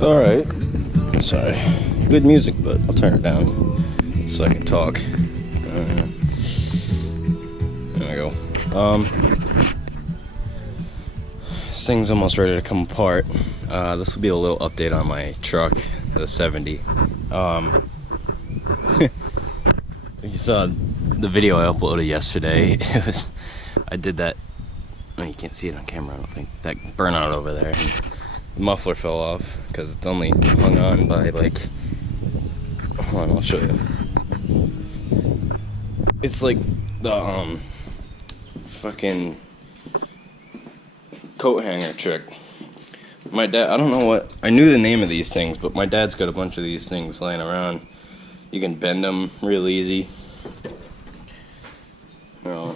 Alright. Sorry. Good music, but I'll turn it down so I can talk. There we go. This thing's almost ready to come apart. This will be a little update on my truck, the 70. You saw the video I uploaded yesterday. I did that. Oh, you can't see it on camera, I don't think. That burnout over there. The muffler fell off because it's only hung on by like. Hold on, I'll show you. It's like the fucking coat hanger trick. My dad, I don't know what, I knew the name of these things, but my dad's got a bunch of these things laying around. You can bend them real easy. You know,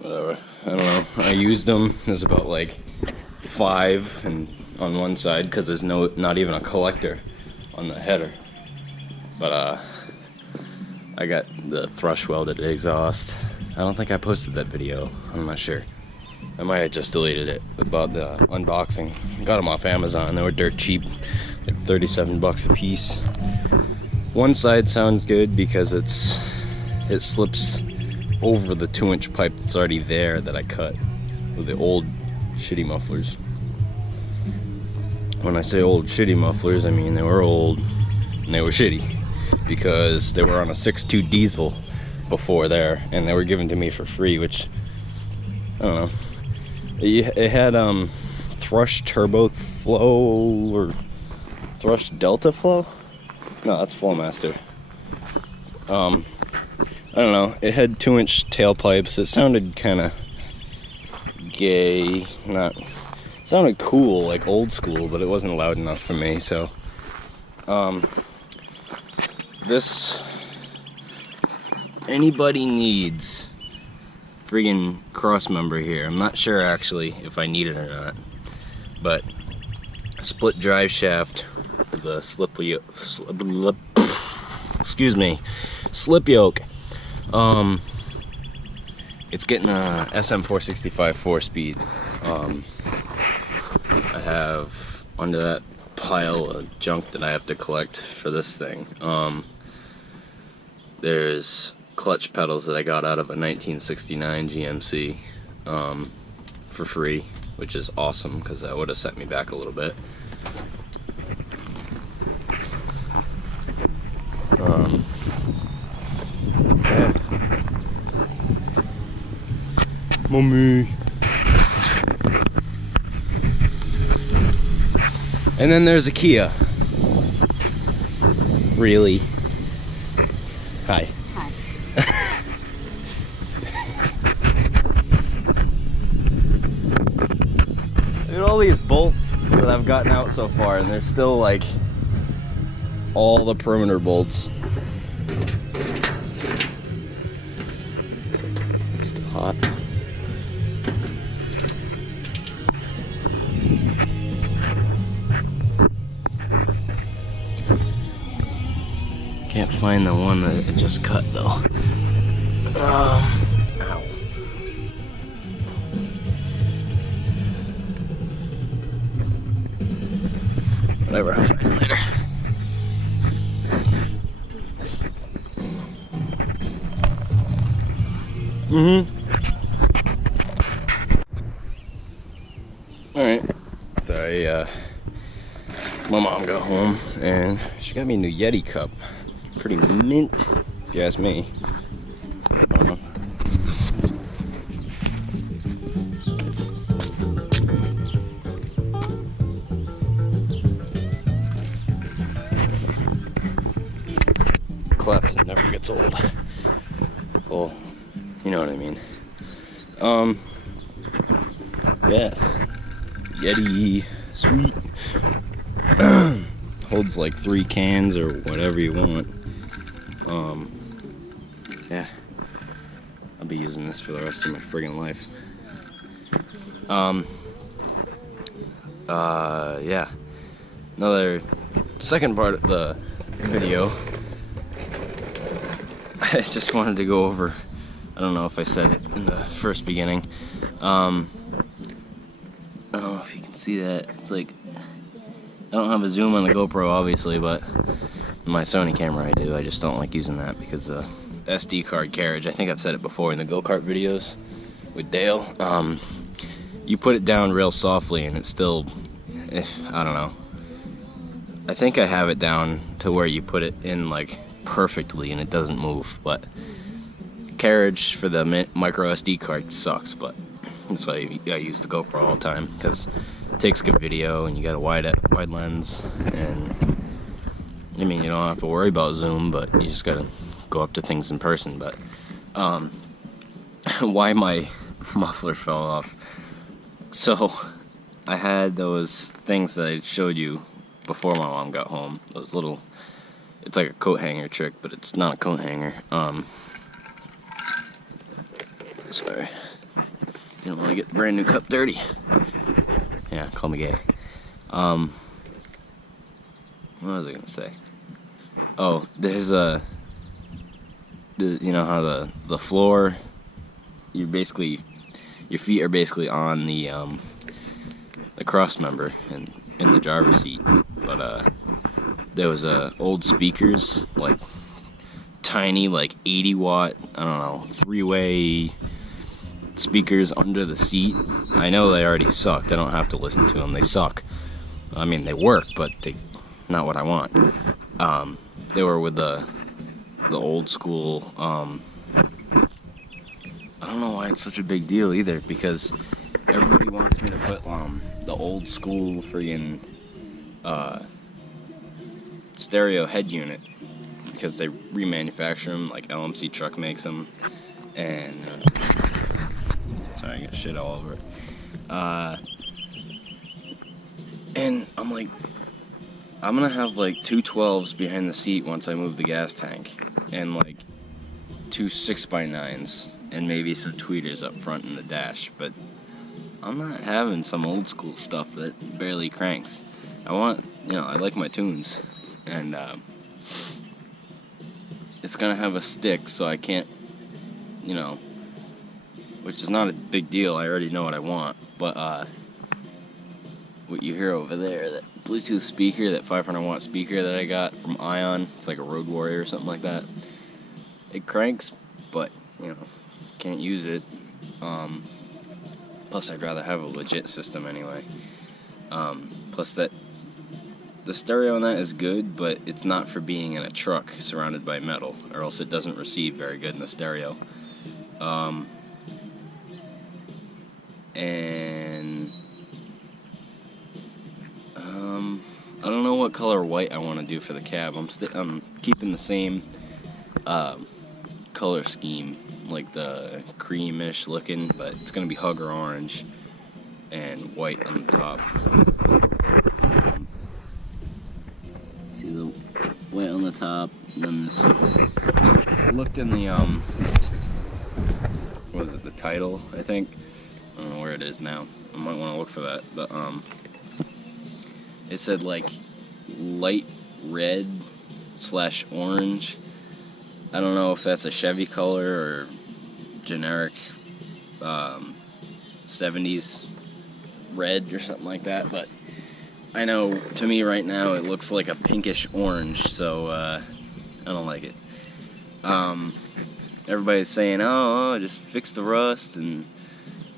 whatever. I don't know. I used them. There's about like 5 and on one side because there's not even a collector on the header. But I got the thrush welded exhaust. I don't think I posted that video. I'm not sure. I might have just deleted it about the unboxing. Got them off Amazon. They were dirt cheap, like 37 bucks a piece. One side sounds good because it slips over the 2-inch pipe that's already there that I cut with the old shitty mufflers. When I say old shitty mufflers, I mean they were old and they were shitty because they were on a 6.2 diesel before there, and they were given to me for free, which I don't know. It had Thrush Turbo Flow or Thrush Delta Flow? No, that's Flowmaster. I don't know. It had 2-inch tailpipes. It sounded kind of gay. It sounded cool, like old school, but it wasn't loud enough for me. So, anybody needs friggin' cross member here. I'm not sure actually if I need it or not, but a split drive shaft with a slip yoke. It's getting a SM465 4-speed. I have under that pile of junk that I have to collect for this thing. There's clutch pedals that I got out of a 1969 GMC for free, which is awesome because that would have set me back a little bit. Yeah. Mommy. And then there's a Kia. Really? Hi. Hi. Look at all these bolts that I've gotten out so far, and they're still like all the perimeter bolts. Still hot. Can't find the one that it just cut though. Ow. Whatever, I'll find it later. Alright, so my mom got home and she got me a new Yeti cup. Pretty mint, if you ask me. I don't know. Claps, it never gets old. Well, you know what I mean. Yeah. Yeti, sweet. Holds like 3 cans or whatever you want. Yeah. I'll be using this for the rest of my friggin' life. Yeah. Another second part of the video. I just wanted to go over, I don't know if I said it in the first beginning. I don't know if you can see that. It's like I don't have a zoom on the GoPro, obviously, but my Sony camera I do. I just don't like using that because the SD card carriage, I think I've said it before in the go-kart videos with Dale, you put it down real softly and it's still, I don't know. I think I have it down to where you put it in like perfectly and it doesn't move, but carriage for the micro SD card sucks, but that's why I use the GoPro all the time, because it takes good video and you got a wide lens, and I mean, you don't have to worry about zoom, but you just gotta go up to things in person. But why my muffler fell off. So I had those things that I showed you before my mom got home. Those little, it's like a coat hanger trick, but it's not a coat hanger. Sorry. You don't want to get the brand new cup dirty. Yeah, call me gay. What was I gonna say? Oh, there's you know how the floor, your feet are basically on the cross member and in the driver's seat, but there was old speakers, like tiny, like 80 watt, I don't know, 3-way speakers under the seat. I know they already sucked. I don't have to listen to them. They suck. I mean, they work, but they not what I want. They were with the old school. I don't know why it's such a big deal either, because everybody wants me to put the old school friggin' stereo head unit, because they remanufacture them, like LMC Truck makes them, and sorry, I got shit all over it. And I'm like, I'm gonna have like two 12s behind the seat once I move the gas tank, and like two 6x9s, and maybe some tweeters up front in the dash, but I'm not having some old school stuff that barely cranks. I want, you know, I like my tunes, and it's gonna have a stick, so I can't, you know, which is not a big deal. I already know what I want, but what you hear over there, that Bluetooth speaker, that 500 watt speaker that I got from Ion, it's like a Road Warrior or something like that. It cranks, but you know, can't use it. Plus, I'd rather have a legit system anyway. Plus, that the stereo on that is good, but it's not for being in a truck surrounded by metal, or else it doesn't receive very good in the stereo. And I don't know what color white I want to do for the cab. I'm keeping the same color scheme, like the creamish looking, but it's gonna be Hugger orange and white on the top. See the white on the top, and then this. I looked in the what was it, the title, I think. I don't know where it is now. I might want to look for that, but it said like light red / orange. I don't know if that's a Chevy color or generic 70s red or something like that, but I know to me right now it looks like a pinkish orange, so I don't like it. Everybody's saying, oh, just fix the rust and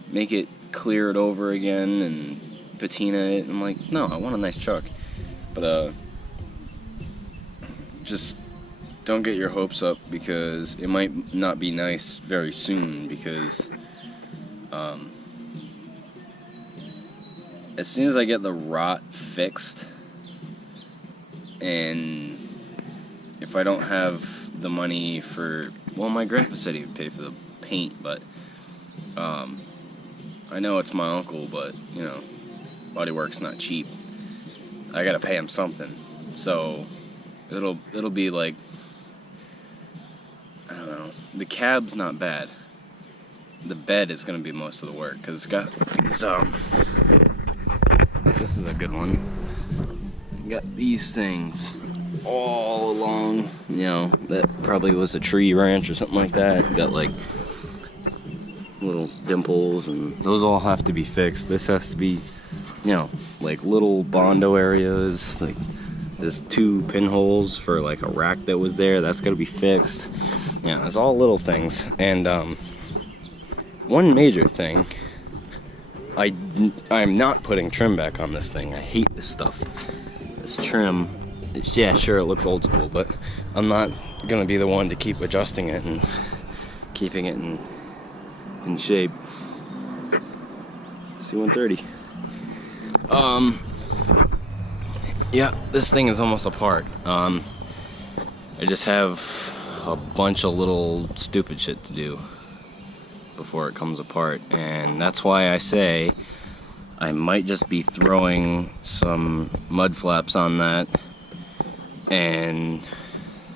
make it clear it over again and patina it. I'm like, no, I want a nice truck. But just don't get your hopes up, because it might not be nice very soon, because as soon as I get the rot fixed, and if I don't have the money for, well, my grandpa said he would pay for the paint, but I know it's my uncle, but you know, body work's not cheap. I gotta pay him something, so it'll be like, I don't know. The cab's not bad. The bed is gonna be most of the work, because it's got these, this is a good one. Got these things all along, you know, that probably was a tree branch or something like that. Got like little dimples, and those all have to be fixed. This has to be, you know, like little Bondo areas. Like there's 2 pinholes for like a rack that was there. That's gotta be fixed. Yeah, it's all little things. And one major thing, I'm not putting trim back on this thing. I hate this stuff. This trim, yeah, sure, it looks old school, but I'm not gonna be the one to keep adjusting it and keeping it in shape. C130. Yeah, this thing is almost apart. I just have a bunch of little stupid shit to do before it comes apart, and that's why I say I might just be throwing some mud flaps on that and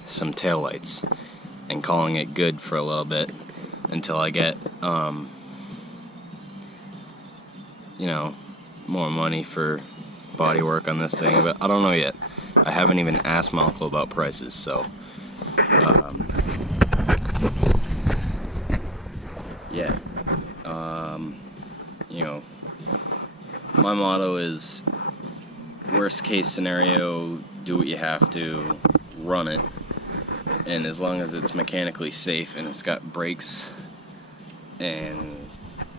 some taillights and calling it good for a little bit until I get you know, more money for body work on this thing. But I don't know yet. I haven't even asked Malco about prices, so yeah. You know, my motto is worst case scenario, do what you have to, run it, and as long as it's mechanically safe and it's got brakes and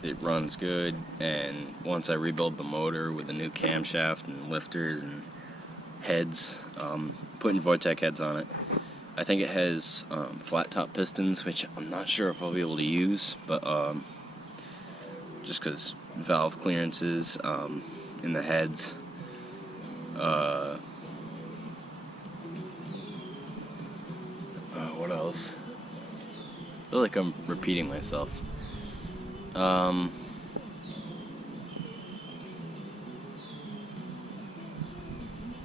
it runs good, and once I rebuild the motor with a new camshaft and lifters and heads, putting Vortec heads on it. I think it has flat top pistons, which I'm not sure if I'll be able to use, but just because valve clearances in the heads. What else? I feel like I'm repeating myself.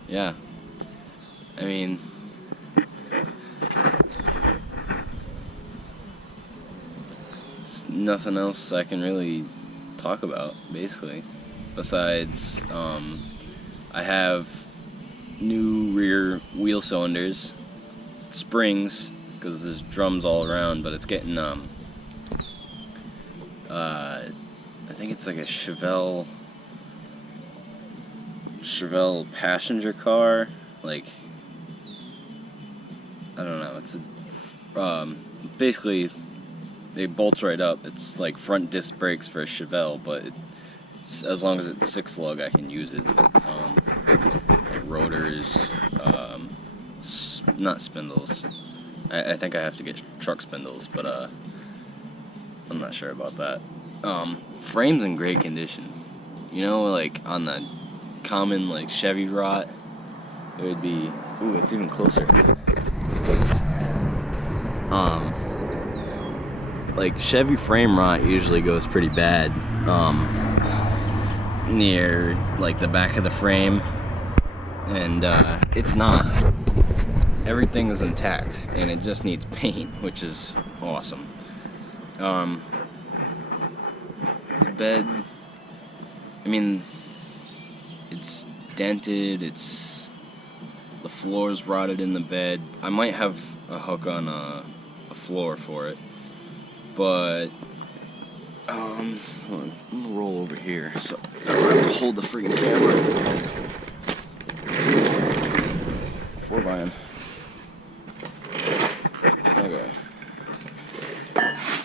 Yeah. I mean, it's nothing else I can really talk about, basically. Besides, I have new rear wheel cylinders, springs, because there's drums all around, but it's getting, I think it's like a Chevelle passenger car, like, I don't know, it's a, basically, it bolts right up. It's like front disc brakes for a Chevelle, but it's, as long as it's 6-lug, I can use it. Like rotors, not spindles. I think I have to get truck spindles, but I'm not sure about that. Frame's in great condition. You know, like on the common like Chevy rot, it would be. Ooh, it's even closer. Like Chevy frame rot usually goes pretty bad near like the back of the frame, and it's not. Everything is intact, and it just needs paint, which is awesome. The bed, I mean, it's dented, the floor's rotted in the bed. I might have a hook on a floor for it, but hold on, I'm gonna roll over here so I don't have to hold the freaking camera. 4-by. Okay.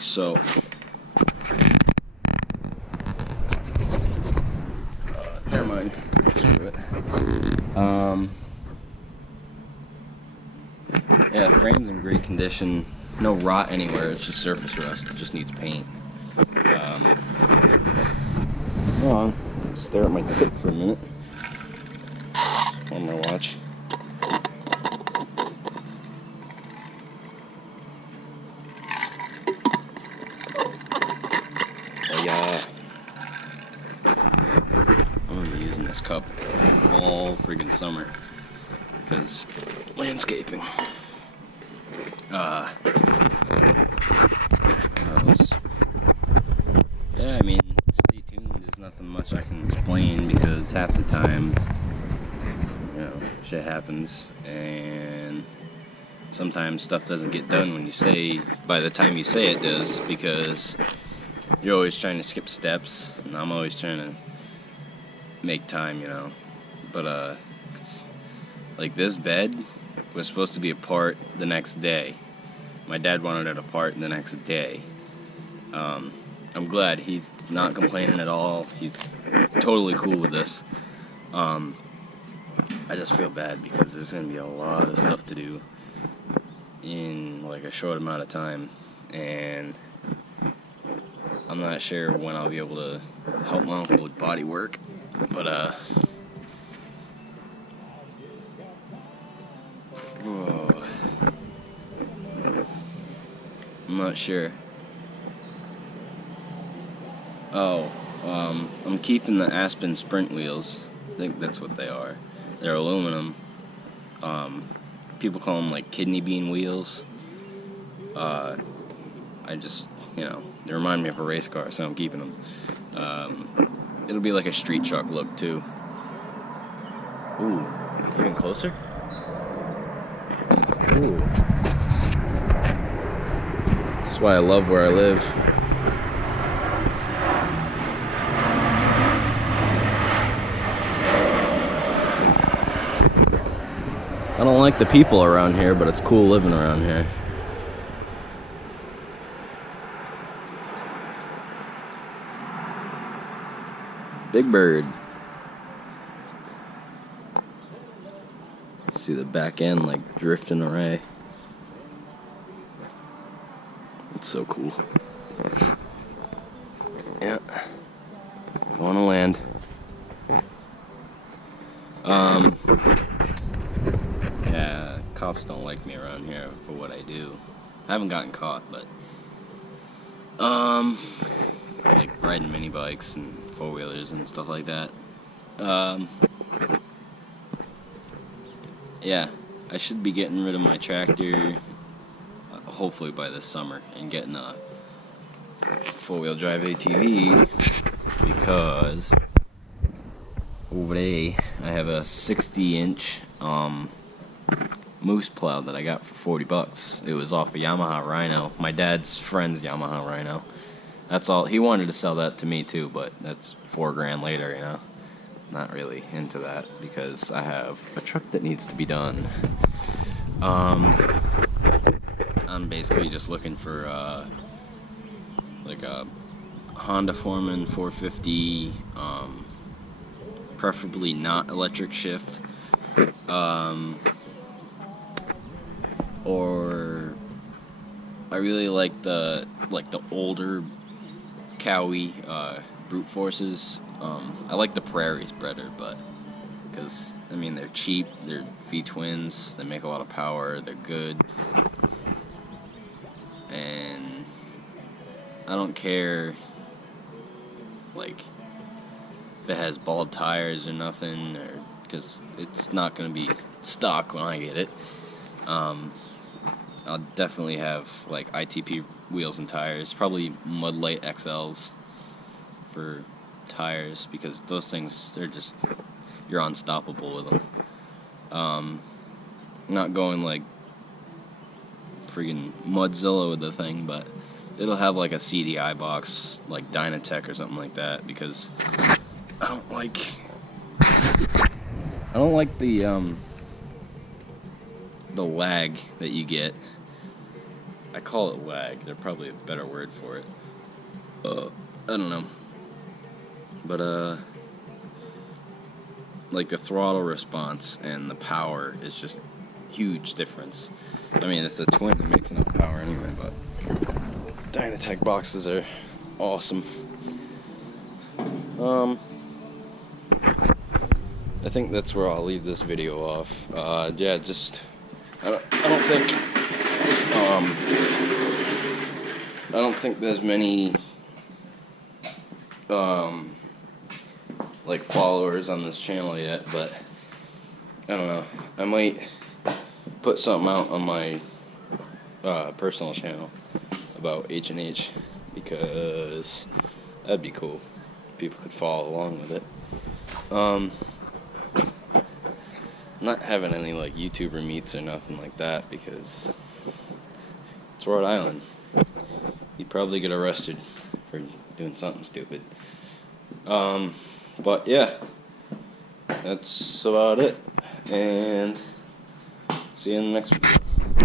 So never mind. Screw it. Yeah, the frame's in great condition. No rot anywhere. It's just surface rust. It just needs paint. Hold on. Stare at my tip for a minute on my watch. Oh yeah. I'm gonna be using this cup all friggin' summer because landscaping. What else? Yeah, I mean, stay tuned. There's nothing much I can explain because half the time, you know, shit happens, and sometimes stuff doesn't get done when you say, by the time you say it does, because you're always trying to skip steps, and I'm always trying to make time, you know. But like this bed was supposed to be apart the next day. My dad wanted it apart the next day. I'm glad he's not complaining at all. He's totally cool with this. I just feel bad because there's gonna be a lot of stuff to do in like a short amount of time, and I'm not sure when I'll be able to help my uncle with body work, but whoa, I'm not sure. Oh, I'm keeping the Aspen Sprint wheels. I think that's what they are. They're aluminum. People call them like kidney bean wheels. I just, you know, they remind me of a race car, so I'm keeping them. It'll be like a street truck look too. Ooh, getting closer? Ooh. That's why I love where I live. I don't like the people around here, but it's cool living around here. Big Bird. See the back end like drifting away. It's so cool. Yeah. Going to land. Yeah, cops don't like me around here for what I do. I haven't gotten caught, but like riding mini bikes and four-wheelers and stuff like that. Yeah, I should be getting rid of my tractor hopefully by this summer and getting a four-wheel drive ATV because over there I have a 60-inch moose plow that I got for $40. It was off a Yamaha Rhino, my dad's friend's Yamaha Rhino. That's all. He wanted to sell that to me too, but that's $4,000 later, you know. Not really into that because I have a truck that needs to be done. I'm basically just looking for like a Honda Foreman 450, preferably not electric shift, or I really like the older Cowie brute forces. I like the Prairies better, but because I mean they're cheap, they're V-twins, they make a lot of power, they're good, and I don't care like if it has bald tires or nothing, or because it's not going to be stock when I get it. I'll definitely have like ITP wheels and tires, probably Mudlight XLs for tires, because those things, they're just, you're unstoppable with them. Not going like freaking Mudzilla with the thing, but it'll have like a CDI box, like Dynatech or something like that, because I don't like the lag that you get. I call it lag. There's probably a better word for it. I don't know. But like the throttle response and the power is just huge difference. I mean, it's a twin that makes enough power anyway, but Dynatech boxes are awesome. I think that's where I'll leave this video off. Yeah, just I don't think there's many like followers on this channel yet, but I don't know. I might put something out on my personal channel about H&H, because that'd be cool. People could follow along with it. Not having any like YouTuber meets or nothing like that, because it's Rhode Island. You'd probably get arrested for doing something stupid. But yeah, that's about it. And see you in the next video.